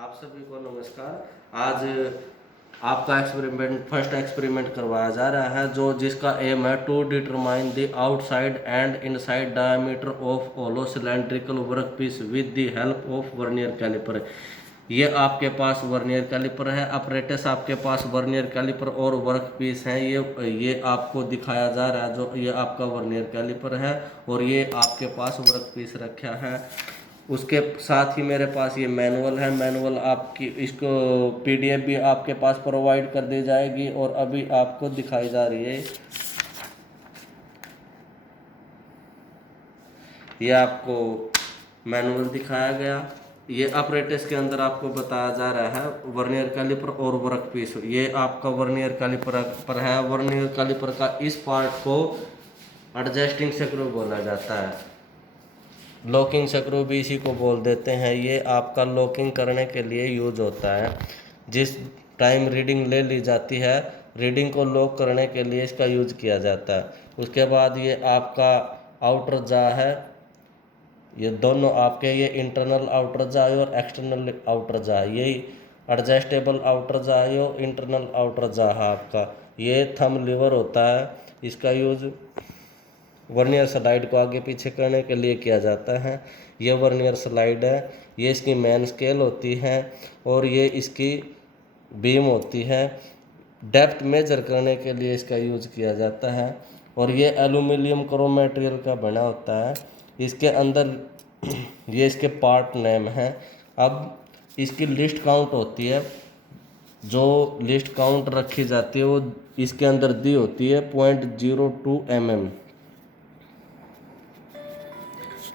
आप सभी को नमस्कार। आज आपका फर्स्ट एक्सपेरिमेंट करवाया जा रहा है जिसका एम है to determine the outside and inside diameter of hollow cylindrical workpiece with the help of vernier caliper. ये आपके पास वर्नियर कैलिपर है, अपरेटस आपके पास वर्नियर कैलिपर और वर्कपीस है। ये आपको दिखाया जा रहा है, जो ये आपका वर्नियर कैलिपर है और ये आपके पास वर्कपीस रखा है। उसके साथ ही मेरे पास ये मैनुअल है। मैनुअल आपकी इसको पीडीएफ भी आपके पास प्रोवाइड कर दी जाएगी और अभी आपको दिखाई जा रही है। ये आपको मैनुअल दिखाया गया। ये अपरेटस के अंदर आपको बताया जा रहा है वर्नियर कैलिपर और वर्कपीस। ये आपका वर्नियर कैलिपर पर है। वर्नियर कैलिपर का इस पार्ट को एडजस्टिंग स्क्रू बोला जाता है, लॉकिंग स्क्रू भी इसी को बोल देते हैं। ये आपका लॉकिंग करने के लिए यूज होता है। जिस टाइम रीडिंग ले ली जाती है, रीडिंग को लॉक करने के लिए इसका यूज किया जाता है। उसके बाद ये आपका आउटर जा है। ये दोनों आपके ये इंटरनल आउटर जा है और एक्सटर्नल आउटर जा है। यही एडजस्टेबल आउटर जा है और इंटरनल आउटर जा है आपका। ये थंब लीवर होता है। इसका यूज वर्नियर स्लाइड को आगे पीछे करने के लिए किया जाता है। ये वर्नियर स्लाइड है, ये इसकी मेन स्केल होती है और ये इसकी बीम होती है। डेप्थ मेजर करने के लिए इसका यूज किया जाता है और ये एल्यूमिनियम क्रोम मटेरियल का बना होता है। इसके अंदर ये इसके पार्ट नेम है। अब इसकी लिस्ट काउंट होती है, जो लिस्ट काउंट रखी जाती है वो इसके अंदर दी होती है 0.02 mm।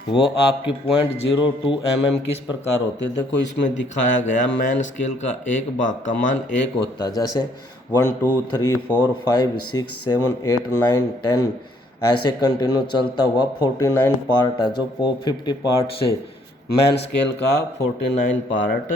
वो आपकी 0.02 mm किस प्रकार होती है, देखो इसमें दिखाया गया। मैन स्केल का एक भाग का मान 1 होता है। जैसे 1 2 3 4 5 6 7 8 9 10 ऐसे कंटिन्यू चलता हुआ 49 पार्ट है। जो 50 पार्ट से मैन स्केल का 49 पार्ट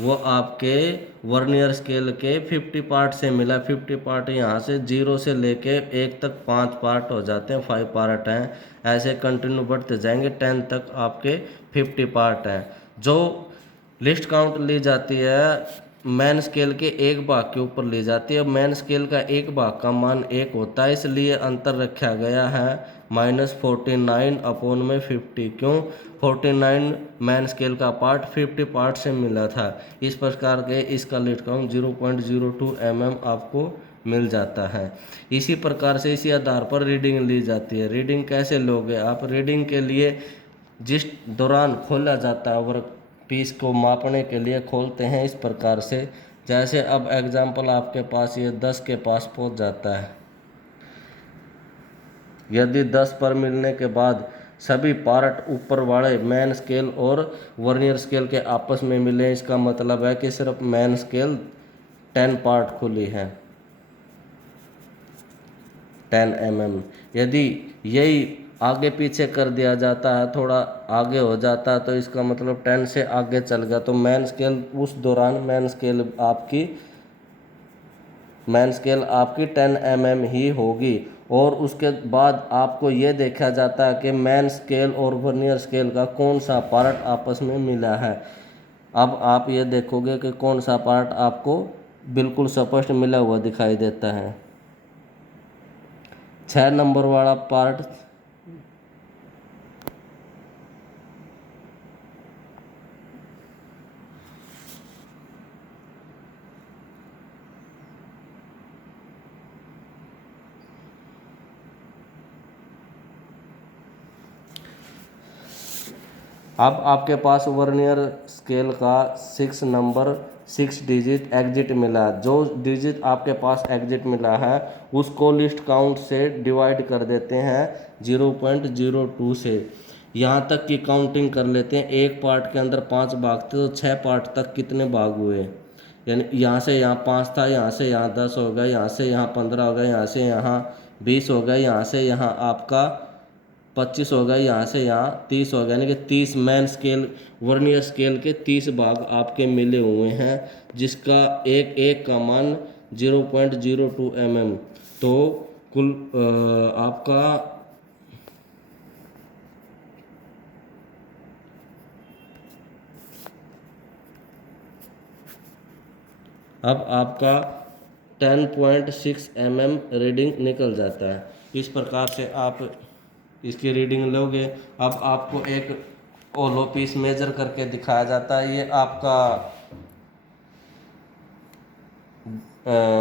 वो आपके वर्नियर स्केल के 50 पार्ट से मिला। 50 पार्ट यहाँ से 0 से लेके 1 तक 5 पार्ट हो जाते हैं, 5 पार्ट हैं। ऐसे कंटिन्यू बढ़ते जाएंगे 10 तक आपके 50 पार्ट हैं। जो लिस्ट काउंट ली जाती है मैन स्केल के एक भाग के ऊपर ली जाती है। मैन स्केल का एक भाग का मान 1 होता है, इसलिए अंतर रखा गया है -49 अपॉन में 50। क्यों? 49 मैन स्केल का पार्ट 50 पार्ट से मिला था। इस प्रकार के इसका लिस्ट काउंट 0.02 mm आपको मिल जाता है। इसी प्रकार से इसी आधार पर रीडिंग ली जाती है। रीडिंग कैसे लोगे आप? रीडिंग के लिए जिस दौरान खोला जाता है वर्क पीस को मापने के लिए खोलते हैं इस प्रकार से। जैसे अब एग्जाम्पल आपके पास ये 10 के पास पहुंच जाता है। यदि 10 पर मिलने के बाद सभी पार्ट ऊपर वाले मैन स्केल और वर्नियर स्केल के आपस में मिले, इसका मतलब है कि सिर्फ मैन स्केल 10 पार्ट खुली है 10 mm। यदि यही आगे पीछे कर दिया जाता है, थोड़ा आगे हो जाता है, तो इसका मतलब 10 से आगे चल गया, तो मैन स्केल उस दौरान मैन स्केल आपकी 10 mm ही होगी। और उसके बाद आपको ये देखा जाता है कि मैन स्केल और वर्नियर स्केल का कौन सा पार्ट आपस में मिला है। अब आप ये देखोगे कि कौन सा पार्ट आपको बिल्कुल स्पष्ट मिला हुआ दिखाई देता है। 6 नंबर वाला पार्ट अब आपके पास वर्नियर स्केल का 6 नंबर 6 डिजिट एग्जिट मिला। जो डिजिट आपके पास एग्जिट मिला है उसको लिस्ट काउंट से डिवाइड कर देते हैं 0.02 से। यहाँ तक की काउंटिंग कर लेते हैं। एक पार्ट के अंदर 5 भाग थे, तो 6 पार्ट तक कितने भाग हुए? यानी यहाँ से यहाँ 5 था, यहाँ से यहाँ 10 हो गया, यहाँ से यहाँ 15 हो गया, यहाँ से यहाँ 20 हो गया, यहाँ से यहाँ आपका 25 हो गया, यहाँ से यहाँ 30 हो गया। यानी कि 30 मैन स्केल वर्नियर स्केल के 30 भाग आपके मिले हुए हैं, जिसका एक एक का मान 0.02 mm। तो कुल आपका अब आपका 10.6 mm रीडिंग निकल जाता है। इस प्रकार से आप इसकी रीडिंग लोगे। अब आपको एक ओलो पीस मेजर करके दिखाया जाता है। ये आपका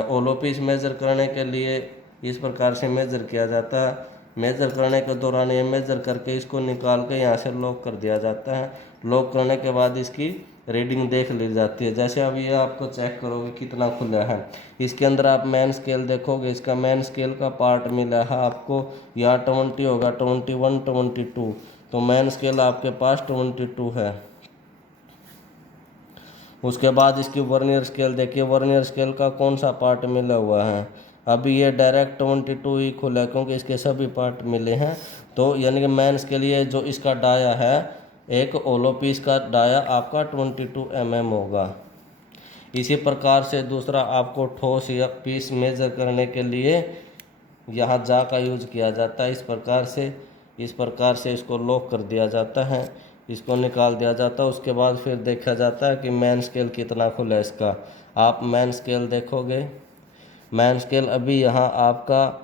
ओलो पीस मेजर करने के लिए इस प्रकार से मेजर किया जाता है। मेजर करने के दौरान ये मेजर करके इसको निकाल के यहाँ से लॉक कर दिया जाता है। लॉक करने के बाद इसकी रीडिंग देख ली जाती है। जैसे अब ये आपको चेक करोगे कितना खुला है। इसके अंदर आप मेन स्केल देखोगे, इसका मेन स्केल का पार्ट मिला है आपको, यहाँ 20 होगा, 21, 22, तो मेन स्केल आपके पास 22 है। उसके बाद इसकी वर्नियर स्केल देखिए, वर्नियर स्केल का कौन सा पार्ट मिला हुआ है। अभी ये डायरेक्ट 22 ही खुला है क्योंकि इसके सभी पार्ट मिले हैं। तो यानी कि मेन स्केल ये जो इसका डाया है, एक ओलो पीस का डाया आपका 22 mm होगा। इसी प्रकार से दूसरा आपको ठोस या पीस मेजर करने के लिए यहाँ जा का यूज किया जाता है। इस प्रकार से इसको लॉक कर दिया जाता है, इसको निकाल दिया जाता है। उसके बाद फिर देखा जाता है कि मेन स्केल कितना खुला है इसका। आप मेन स्केल देखोगे, मेन स्केल अभी यहाँ आपका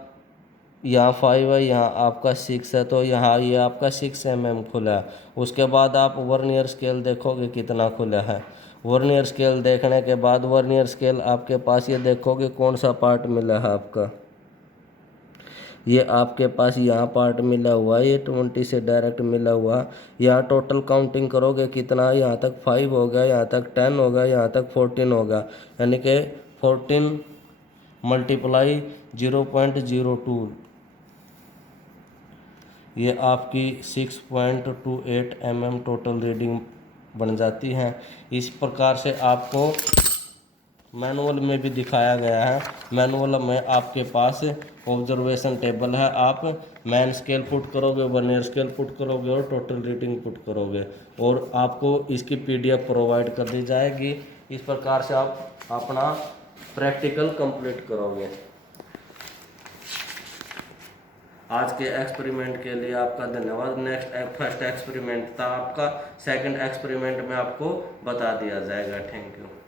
यहाँ 5 है, यहाँ आपका 6 है, तो यहाँ ये आपका 6 mm खुला है। उसके बाद आप वर्नियर स्केल देखोगे कितना खुला है। वर्नियर स्केल देखने के बाद वर्नियर स्केल आपके पास ये देखोगे कौन सा पार्ट मिला है आपका। ये आपके पास यहाँ पार्ट मिला हुआ है, ये 20 से डायरेक्ट मिला हुआ। यहाँ टोटल काउंटिंग करोगे कितना, यहाँ तक 5 होगा, यहाँ तक 10 होगा, यहाँ तक 14 होगा, यानी कि 14 मल्टीप्लाई 0.02, ये आपकी 6.28 mm टोटल रीडिंग बन जाती है। इस प्रकार से आपको मैनुअल में भी दिखाया गया है। मैनुअल में आपके पास ऑब्जर्वेशन टेबल है। आप मेन स्केल पुट करोगे, वर्नियर स्केल पुट करोगे और टोटल रीडिंग पुट करोगे, और आपको इसकी PDF प्रोवाइड कर दी जाएगी। इस प्रकार से आप अपना प्रैक्टिकल कंप्लीट करोगे। आज के एक्सपेरिमेंट के लिए आपका धन्यवाद। फर्स्ट एक्सपेरिमेंट था आपका, सेकंड एक्सपेरिमेंट में आपको बता दिया जाएगा। Thank you.